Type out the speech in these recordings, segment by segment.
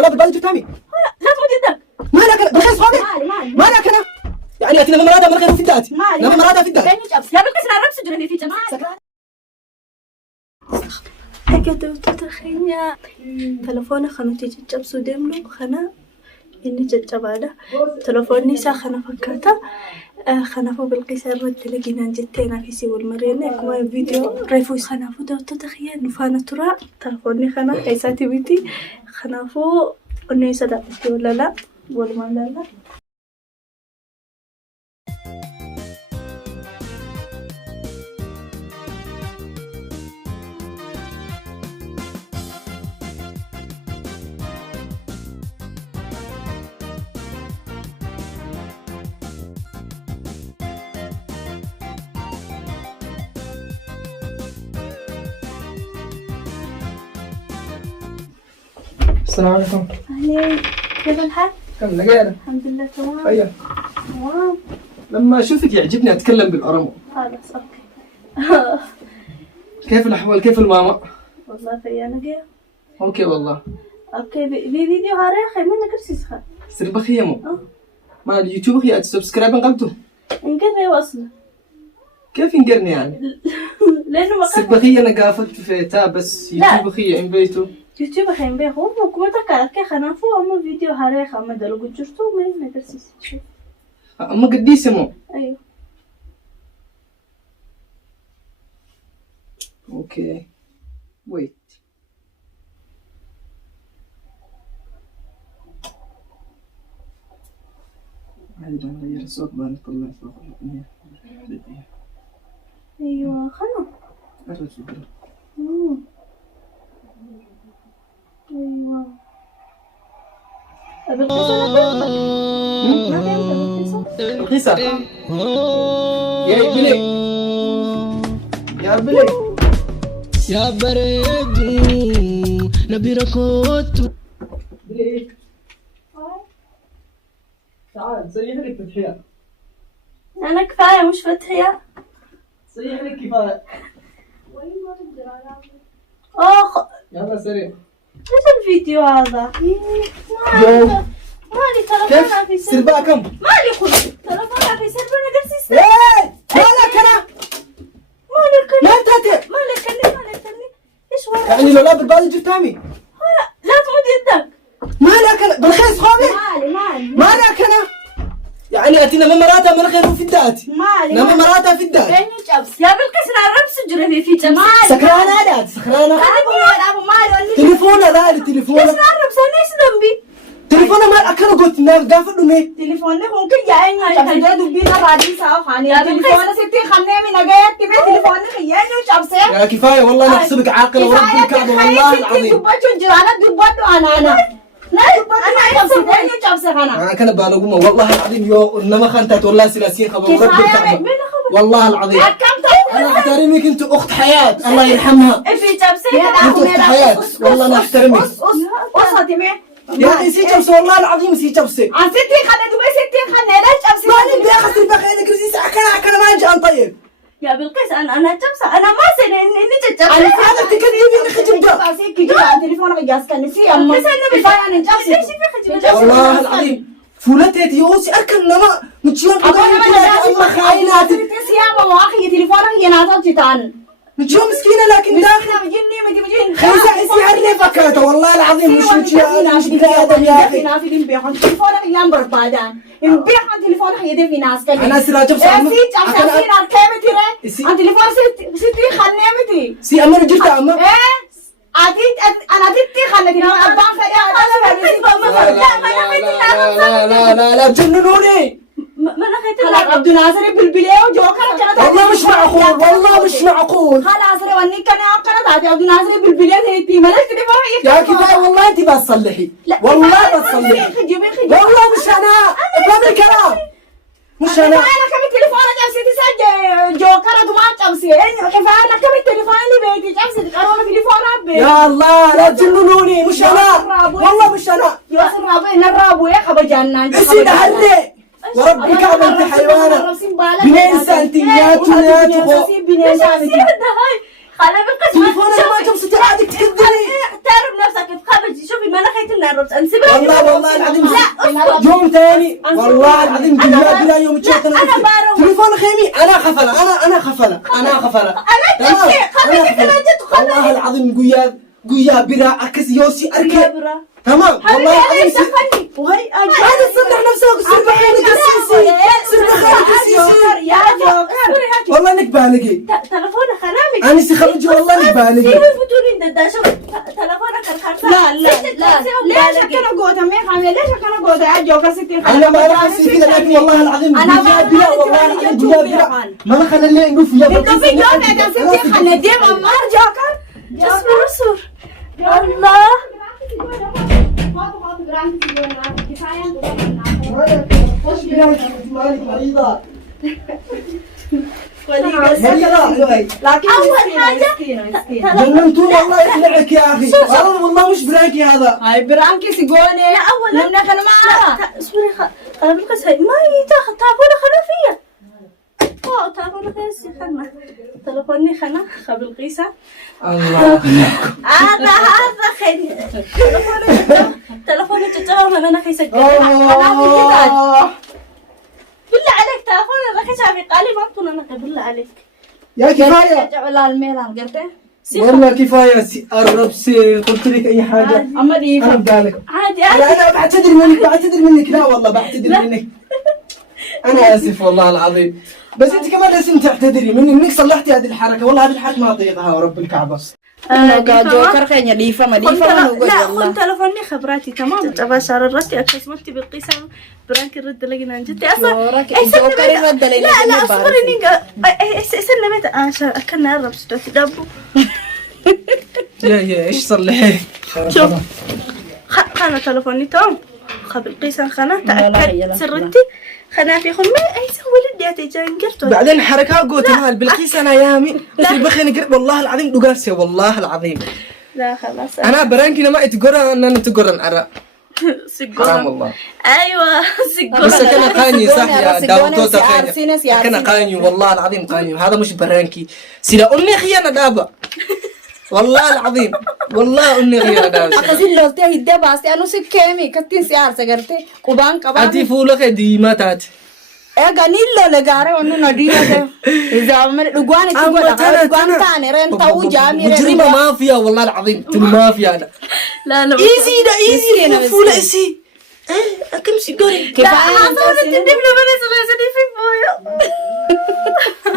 لو بالي جبتامي لا تمد يدك. مالك انا بالخير صحابي مالك انا يعني اتينا لما مرادها من خير في الدات لما مرادها في الدات يا بالقسم انا ربس جرني في جماعه هكذا تتخيل تلفوني خانو تيجي جبسو ديملو خنا إني جبالة تلفوني ساخنا فكاتا خنافو بالقيسار تلاقينا جتينا في سوى المرينة كوا فيديو ريفو خنافو دو تتخيل نفانا ترى تلفوني خنا حيساتي بيتي خنافو إنه يصدق ولا لا ولا ما لا السلام عليكم. أهلين كيف الحال؟ كم لقينا؟ الحمد لله تمام. أيوه. تمام. لما أشوفك يعجبني أتكلم بالأرمو. خلاص أوكي. كيف الأحوال؟ كيف الماما؟ والله فيانا كيف؟ أوكي والله. أوكي فيديو هاري أخي منك كرسي سخن. سربا خيمو. ما اليوتيوب خي سبسكرايب قلبته. انقرني وصله. كيف ينقرني يعني؟ لأنه ما سربا خي أنا قافلت في تا بس يوتيوب خي إن بيتو. يوتيوب خيم بيه هو مكوتا كي خنافو أما فيديو هاري خا مدلو قجرتو من كرسي شوف. أما قديس مو. أيوه. أوكي. ويت. هذه بنغير الصوت بنطلع فوق أيوه خنا. الرجل. أيوه. بالقصة ما فهمت بالقصة. القصة. يا بلي. يا بلي. يا بريد نبي ركوت. بلي. تعال صيح لك فتحية. أنا كفاية مش فتحية. صيح لك كفاية. أخ. يلا سريع. إيش الفيديو هذا؟ مالي تلفونها في سرب. سربا كم؟ مالي خلص تلفونها في سرب أنا قلت سرب. إيه مالك أنا؟ مالك ما أنت مالك إيش وراك؟ يعني لو لا بالبالي جبتامي. لا تمد يدك. مالك أنا بالخير صحابي. مالك أنا؟ يعني أتينا لما مراتها من خير في الدات لما مراتها في الدات. يا بالقسم أنا ربس جرني في جماعة. سكرانة دات سكرانة. تليفونها لا تليفونها. إيش نعرف إيش ذنبي؟ تليفونها ما أكلوا قلت ما قافل مي. تليفوننا ممكن جايني شبسة دبينا بعدين ساعة خاني تليفوننا ستي خلني من أجيت تبي تليفوننا خياني وشبسة. يا كفاية والله نحسبك عاقلة ورب الكعبة والله العظيم. دبّتوا جيرانا دبّتوا أنا. لا دبّتوا شبسة شبسة أنا كان بالغومة والله العظيم يو إنما خنتات والله سلاسين خبر ورب الكعبة والله العظيم. أنا أحترمك أنت أخت حياة الله يرحمها. في شبسة. أنت أخت حياة والله أنا أحترمك. يا أخي سي شبسة والله العظيم سي شبسة. عن ستي خانة دبي ستي خانة لا شبسة. ما نبي أخذ البخيل كرسي أكنا ما أجي طيب. يا بالقيس أنا جبسة أنا ما سني إني جبسة. هذا تكذبي إنك جبتها. بس كي جا تليفونك جالس كنسي أما. بس أنا بفايا نجبسة. ليش في خجل؟ والله العظيم فولتت يوسي أركن نما متشيون أما خاينات. تسيا ما أخي تليفونك ينادل تان. متشيون مسكينة لكن داخل. مجني خيسة إسي هرلي فكرته والله العظيم مش متشيون مش بكادم يا أخي. ناس يدين بيحون تليفونك ينبر بعدين. إن بيحون تليفونك يدين في ناس كذي. أنا سراج بصامة. سي جاب سين أركبتي ره. أنت تليفون ستي خنيمتي. سي أما رجعت أما. إيه. أنا دتي خلتي أنا أبغى لا جننوني. ما أنا خيت خلاص عبد الناصر بالبليه وجوكر والله مش معقول والله مش معقول. خلاص رواني كان أبغى عبد الناصر بالبليه هيتي مالك تليفون يا كفاية والله أنت بس تصلحي والله بس تصلحي والله مش أنا قبل الكلام مش أنا كم التليفون جالس تسجل جوكر وما جالس كفاية كم التليفون اللي بيتي جالس تقرون تليفون أبي يا الله لا تجننوني مش أنا والله مش أنا يوصل رابو نرابو يا خبر جنان اسينا هلي وربك كعبة أنت حيوانة بنين سنتيات ونات خلي بالقسم تليفونك ما جبت عادك تكذبي تعرف نفسك كيف خبج شوفي ما انا خيت نعرف انسبها والله العظيم يوم ثاني والله العظيم بالله بلا يوم تشوف انا تليفون خيمي انا خفله والله العظيم قويا برا اكس يوسي اركب تمام والله العظيم وهي هذا تصلح نفسك سر بخيلك السيسي يا جوكر والله انك بالغي تلفونك خنامك انا سخرج والله انك بالغي فتوني دداشة تلفونك الخرطة لا ليش كنا قوتها مين خامية ليش كنا قوتها يا جوكر ستين انا ما اعرف كذا لكن والله العظيم أنا ما بلا والله العظيم بلا ما انا خلى اللي نوف يا انتو في جوكر يا ستين خلنا ديم امار جوكر اصبر الله مالك مريضة لكن أول حاجة جننتوني الله يخلعك يا اخي والله مش براكي هذا هاي برانكي سيقوني لا أولا لمنا خلنا معنا اصبري أنا بالقصة ما يتاخذ تلفوني خلافية تلفوني خلافية خلنا تلفوني خلنا خبل قيسة الله هذا خير تلفوني تتوهم أنا خيسة بالله عليك تلفوني رخيصة في قالي ما أطول أنا بالله عليك يا كفاية ولا الميل قلت والله كفاية قرب سير قلت لك أي حاجة اما دي أنا بدالك عادي لا أنا بعتذر منك لا والله بعتذر منك أنا آسف والله العظيم بس أنت كمان لازم تعتذري مني إنك صلحتي هذه الحركة والله هذه الحركة ما أطيقها ورب الكعبة جوكر خيني ديفا ما ديفا لا خذ تلفوني خبراتي تمام تباشر الرتي أكسمتي بالقيسة برانك الرد لقينا جدي أصلا جوكر الرد لي لا أصبري نيجا استنى متى عشان أكلنا الرب ستوتي دبو يا إيش صلحي شوف خانا تلفوني تمام خبل قيسة خانا تأكد سرتي خنا في خمي أي سوي لدياتي جاين قرتو بعدين حركة قوت مال بالقيس أنا يامي بخيني قرب والله العظيم دقاسي والله العظيم لا خلاص أنا برانكي لما يتقرأ أنا تقرأ عراء حرام والله أيوة بس سيجورة كان قاني صح يا داوتوتا كان قاني والله العظيم قاني هذا مش برانكي سيلا أمي خيانة دابا والله العظيم والله أمي خيانة دابا أكسي لوتي هيدا باسي أنو سكيمي كتين سيار سكرتي كوبان كبان أتي فولك دي ما تات ganillo le gare onu nadira zamir dugwani dugwan tane ren tawu jami مجرمة مافيا والله العظيم تلو مافيا لا لا ايزي ده ايزي فول اسي كم سيجاري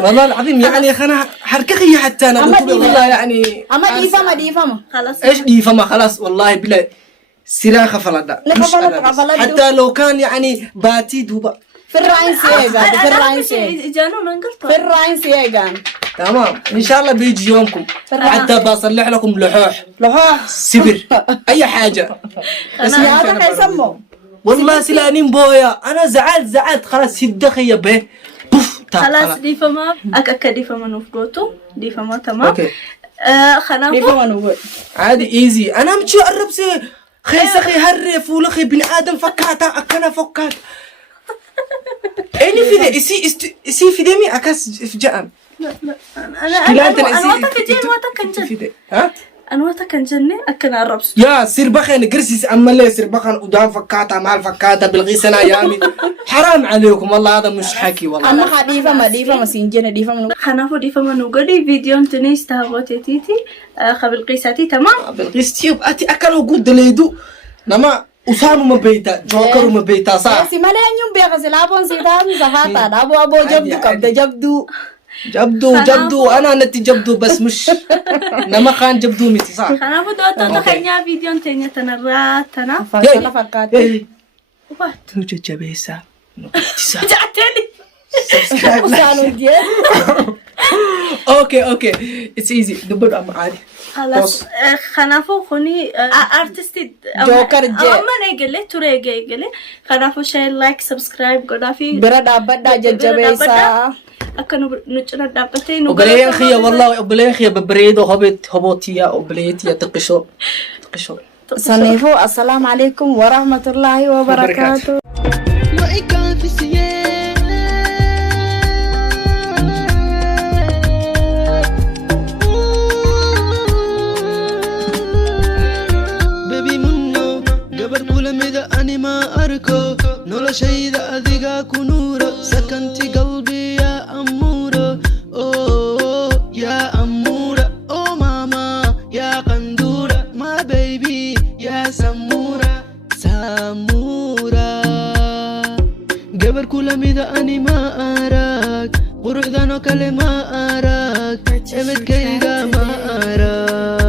والله العظيم يعني خنا حركخي حتى انا قلت والله يعني اما ديفما خلاص ايش ديفما خلاص والله بلا سراخه فلدا حتى لو كان يعني باتي دوبا في الراين سيجان في الراين سيجان جانون انقلت في الراين سيجان تمام ان شاء الله بيجي يومكم حتى بصلح لكم لحوح سبر اي حاجه بس هذا كيسمو والله سلانين بويا انا زعلت خلاص هدخي يا به خلاص دي فما دي فما نفقوتو دي فما تمام اوكي خنا دي فما نقول عادي ايزي انا مشي اقرب سي خيسخي هرف ولخي بني ادم فكاتا اكنا فكات اني في ذا اسي في دمي اكاس فجأة انا واتكن ها أنا واتكن جنة أكن الرب يا سير بخن قرسيس أما ليه سير بخن قدام فكاتا مال فكاتا بالغيسنا يامي حرام عليكم والله هذا مش حكي والله أنا خديفة ما ديفة ما سينجنا ديفة منو خنافو ديفة منو قدي فيديو انتني استهبوتي تيتي خبل قيساتي تمام بالغيس تيوب أتي أكله قد ليدو نما أسامو مبيتا جوكر مبيتا صح سي مالي نيوم بيغا سلابون سيدان زهاتا أبو جبدو كبدا جبدو أنا نتي جبدو بس مش نما خان جبدو متي صح خنافو دوتو تخينيا فيديو انتني تنرات تنا فكاتا فكاتا وات توجد جبيسا جعتني اوكي اتس ايزي دبر ام عادي خلاص خنافو خوني ارتستي جوكر جي اما نيجلي توريجي يجلي خنافو شير لايك سبسكرايب غدافي بردا بدا ججبيسا أكنو نجنا دابتين وبلين خيا والله وبلين خيا ببريدو هبوتيا وبليتيا تقشو صنيفو السلام عليكم ورحمة الله وبركاته أمورا قبل كل ميدا أني ما أراك قروح ذانو كلمة أراك أمد كيدا ما أراك